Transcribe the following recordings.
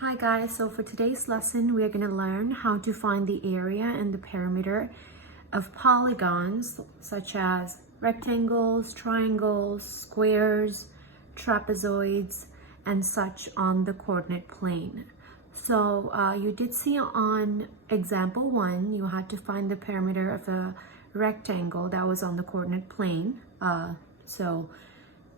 Hi guys, so for today's lesson, we're going to learn how to find the area and the perimeter of polygons such as rectangles, triangles, squares, trapezoids, and such on the coordinate plane. So you did see on example 1, you had to find the perimeter of a rectangle that was on the coordinate plane. So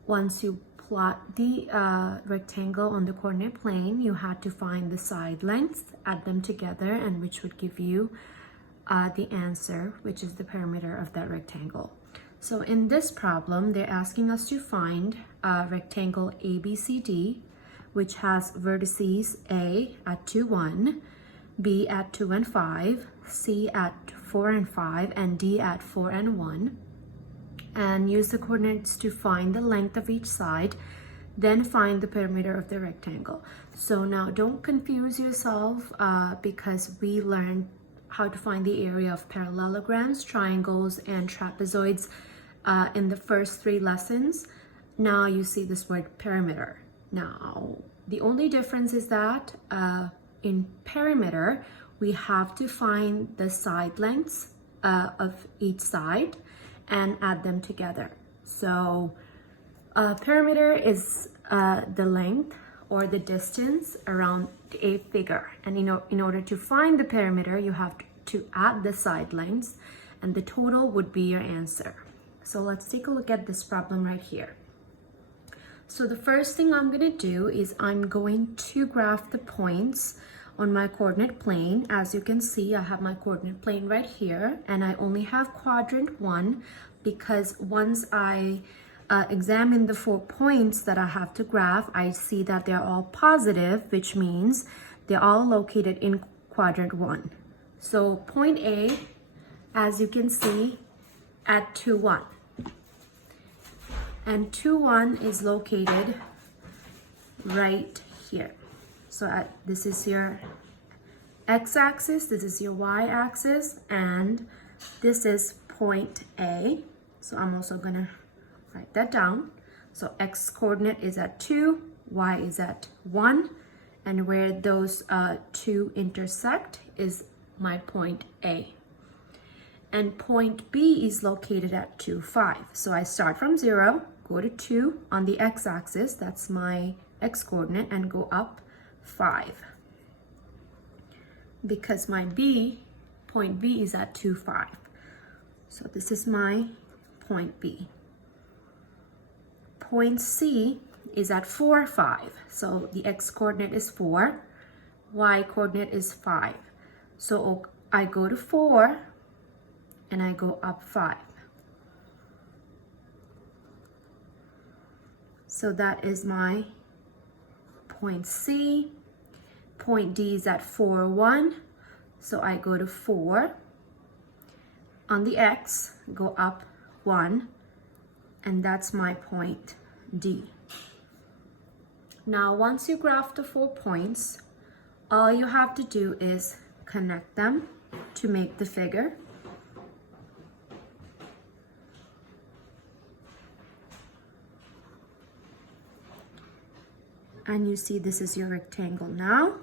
once you plot the rectangle on the coordinate plane, you had to find the side lengths, add them together, and which would give you the answer, which is the perimeter of that rectangle. So in this problem, they're asking us to find a rectangle ABCD, which has vertices A at 2, 1, B at 2 and 5, C at 4 and 5, and D at 4 and 1. And use the coordinates to find the length of each side, then find the perimeter of the rectangle. So now don't confuse yourself because we learned how to find the area of parallelograms, triangles, and trapezoids in the first 3 lessons. Now you see this word perimeter. Now, the only difference is that in perimeter, we have to find the side lengths of each side and add them together. So perimeter is the length or the distance around a figure. And in order to find the perimeter, you have to add the side lengths, and the total would be your answer. So let's take a look at this problem right here. So the first thing I'm going to do is I'm going to graph the points on my coordinate plane. As you can see, I have my coordinate plane right here, and I only have quadrant 1 because once I examine the 4 points that I have to graph, I see that they're all positive, which means they're all located in quadrant 1. So point A, as you can see, at 2, 1. And 2, 1 is located right here. So this is your x-axis, this is your y-axis, and this is point A. So I'm also gonna write that down. So x coordinate is at 2, y is at 1, and where those 2 intersect is my point A. And point B is located at 2, 5. So I start from 0, go to 2 on the x-axis, that's my x coordinate, and go up 5. Because my point B is at 2, 5. So this is my point B. Point C is at 4, 5. So the x coordinate is 4, y coordinate is 5. So I go to 4 and I go up 5. So that is my point C. Point D is at 4, 1. So I go to 4 on the x, go up 1, and that's my point D. Now, once you graph the 4 points, all you have to do is connect them to make the figure. And you see this is your rectangle now.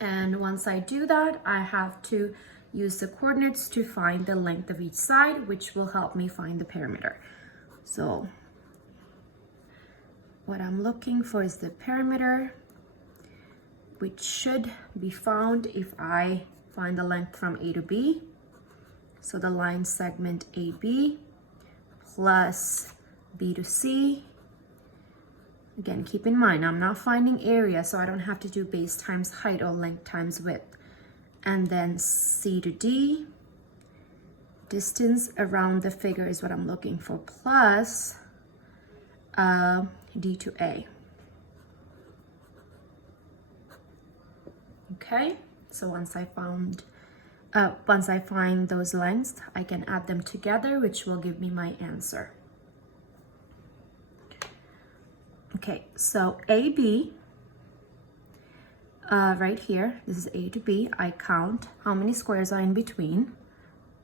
And once I do that, I have to use the coordinates to find the length of each side, which will help me find the perimeter. So what I'm looking for is the perimeter, which should be found if I find the length from A to B. So the line segment AB plus B to C. Again, keep in mind, I'm not finding area, so I don't have to do base times height or length times width. And then C to D, distance around the figure is what I'm looking for, plus D to A. Okay, so once I find those lengths, I can add them together, which will give me my answer. Okay, so AB, right here, this is A to B. I count how many squares are in between.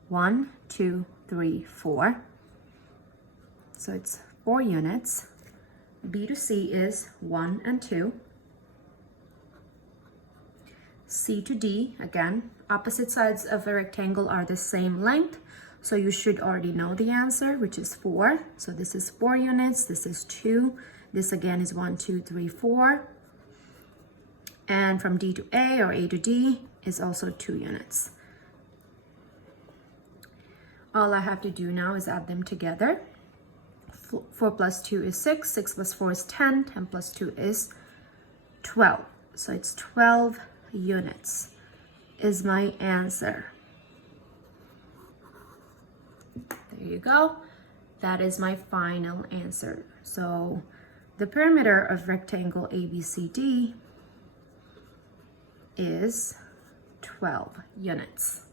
1, 2, 3, 4. So it's 4 units. B to C is 1 and 2. C to D. Again, opposite sides of a rectangle are the same length, so you should already know the answer, which is 4. So this is 4 units, this is 2, this again is 1, 2, 3, 4. And from D to A or A to D is also 2 units. All I have to do now is add them together. 4 plus 2 is 6, 6 plus 4 is 10, 10 plus 2 is 12. So it's 12 units is my answer. There you go. That is my final answer. So the perimeter of rectangle ABCD is 12 units.